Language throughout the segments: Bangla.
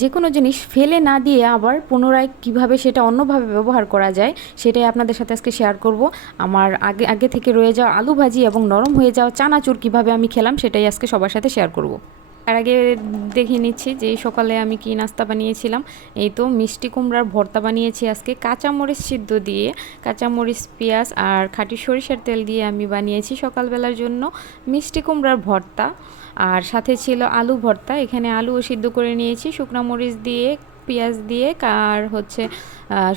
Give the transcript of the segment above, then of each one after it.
যে কোনো জিনিস ফেলে না দিয়ে আবার পুনরায় কিভাবে সেটা অন্যভাবে ব্যবহার করা যায় সেটাই আপনাদের সাথে আজকে শেয়ার করব। আমার আগে আগে থেকে রয়ে যাওয়া আলু ভাজি এবং নরম হয়ে যাওয়া চানাচুর কিভাবে আমি খেলাম সেটাই আজকে সবার সাথে শেয়ার করব। তার আগে দেখিয়ে নিচ্ছি যে সকালে আমি কি নাস্তা বানিয়েছিলাম। এই তো মিষ্টি কুমড়ার ভর্তা বানিয়েছি আজকে কাঁচামরিচ সিদ্ধ দিয়ে, কাঁচামরিচ পেঁয়াজ আর খাঁটি সরিষার তেল দিয়ে আমি বানিয়েছি সকালবেলার জন্য মিষ্টি কুমড়ার ভর্তা। আর সাথে ছিল আলু ভর্তা, এখানে আলুও সিদ্ধ করে নিয়েছি শুকনো মরিচ দিয়ে, পেঁয়াজ দিয়ে আর হচ্ছে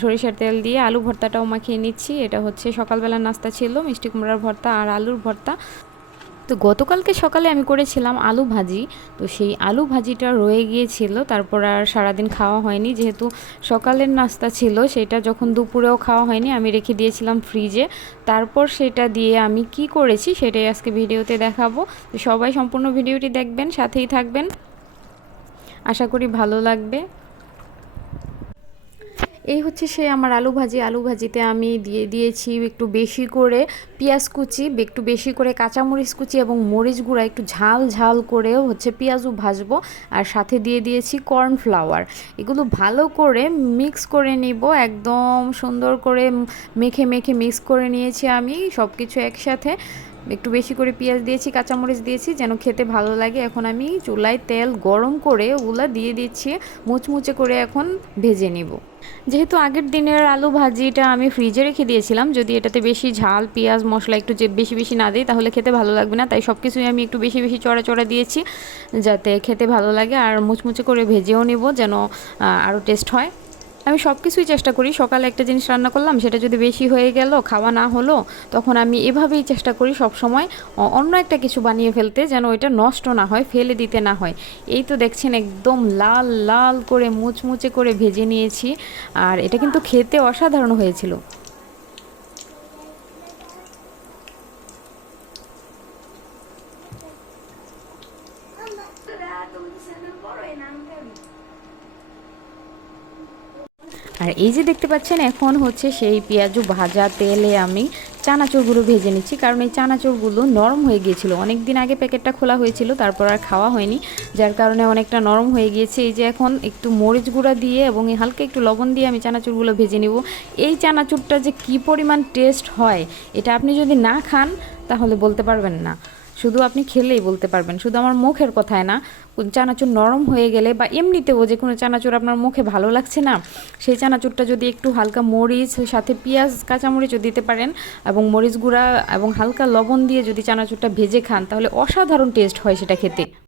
সরিষার তেল দিয়ে আলু ভর্তাটাও মাখিয়ে নিচ্ছি। এটা হচ্ছে সকালবেলার নাস্তা ছিল মিষ্টি কুমড়ার ভর্তা আর আলুর ভর্তা। তো গতকালকে সকালে আমি করেছিলাম আলু ভাজি, তো সেই আলু ভাজিটা রয়ে গিয়েছিল, তারপর আর সারাদিন খাওয়া হয়নি, যেহেতু সকালের নাস্তা ছিল সেটা যখন দুপুরেও খাওয়া হয়নি আমি রেখে দিয়েছিলাম ফ্রিজে। তারপর সেটা দিয়ে আমি কি করেছি সেটাই আজকে ভিডিওতে দেখাবো। তো সবাই সম্পূর্ণ ভিডিওটি দেখবেন, সাথেই থাকবেন, আশা করি ভালো লাগবে। এই হচ্ছে সে আমার আলু ভাজি। আলু ভাজিতে আমি দিয়ে দিয়েছি একটু বেশি করে পেঁয়াজ কুচি, একটু বেশি করে কাঁচামরিচ কুচি এবং মরিচ গুঁড়া, একটু ঝাল ঝাল করেও হচ্ছে পেঁয়াজও ভাজবো। আর সাথে দিয়ে দিয়েছি কর্নফ্লাওয়ার। এগুলো ভালো করে মিক্স করে নিব, একদম সুন্দর করে মেখে মেখে মিক্স করে নিয়েছি আমি সব কিছু একসাথে। একটু বেশি করে পেঁয়াজ দিয়েছি, কাঁচামরিচ দিয়েছি যেন খেতে ভালো লাগে। এখন আমি চুলায় তেল গরম করে ওগুলা দিয়ে দিচ্ছি, মুচমুচে করে এখন ভেজে নিব। যেহেতু আগের দিনের আলু ভাজিটা আমি ফ্রিজে রেখে দিয়েছিলাম, যদি এটাতে বেশি ঝাল পেঁয়াজ মশলা একটু যে বেশি বেশি না দিই তাহলে খেতে ভালো লাগবে না, তাই সব কিছুই আমি একটু বেশি বেশি চড়া চড়া দিয়েছি যাতে খেতে ভালো লাগে। আর মুচমুচে করে ভেজেও নেব যেন আরও টেস্ট হয়। আমি সব কিছুই চেষ্টা করি, সকালে একটা জিনিস রান্না করলাম সেটা যদি বেশি হয়ে গেল, খাওয়া না হলো, তখন আমি এভাবেই চেষ্টা করি সব সময় অন্য একটা কিছু বানিয়ে ফেলতে, যেন ওইটা নষ্ট না হয়, ফেলে দিতে না হয়। এই তো দেখছেন একদম লাল লাল করে মুচমুচে করে ভেজে নিয়েছি, আর এটা কিন্তু খেতে অসাধারণ হয়েছিল। আর এই যে দেখতে পাচ্ছেন এখন হচ্ছে সেই পেঁয়াজু ভাজা তেলে আমি চানাচুরগুলো ভেজে নিচ্ছি, কারণ এই চানাচুরগুলো নরম হয়ে গিয়েছিল, অনেক দিন আগে প্যাকেটটা খোলা হয়েছিল, তারপর আর খাওয়া হয়নি, যার কারণে অনেকটা নরম হয়ে গিয়েছে। এই যে এখন একটু মরিচ গুঁড়া দিয়ে এবং হালকা একটু লবণ দিয়ে আমি চানাচুরগুলো ভেজে নিব। এই চানাচুরটা যে কী পরিমাণ টেস্ট হয় এটা আপনি যদি না খান তাহলে বলতে পারবেন না, শুধু আপনি খেলেই বলতে পারবেন, শুধু আমার মুখের কথায় না। চানাচুর নরম হয়ে গেলে বা এমনিতেও যে কোনো চানাচুর আপনার মুখে ভালো লাগছে না, সেই চানাচুরটা যদি একটু হালকা মরিচ সাথে পেঁয়াজ কাঁচামরিচও দিতে পারেন এবং মরিচ গুঁড়া এবং হালকা লবণ দিয়ে যদি চানাচুরটা ভেজে খান তাহলে অসাধারণ টেস্ট হয় সেটা খেতে।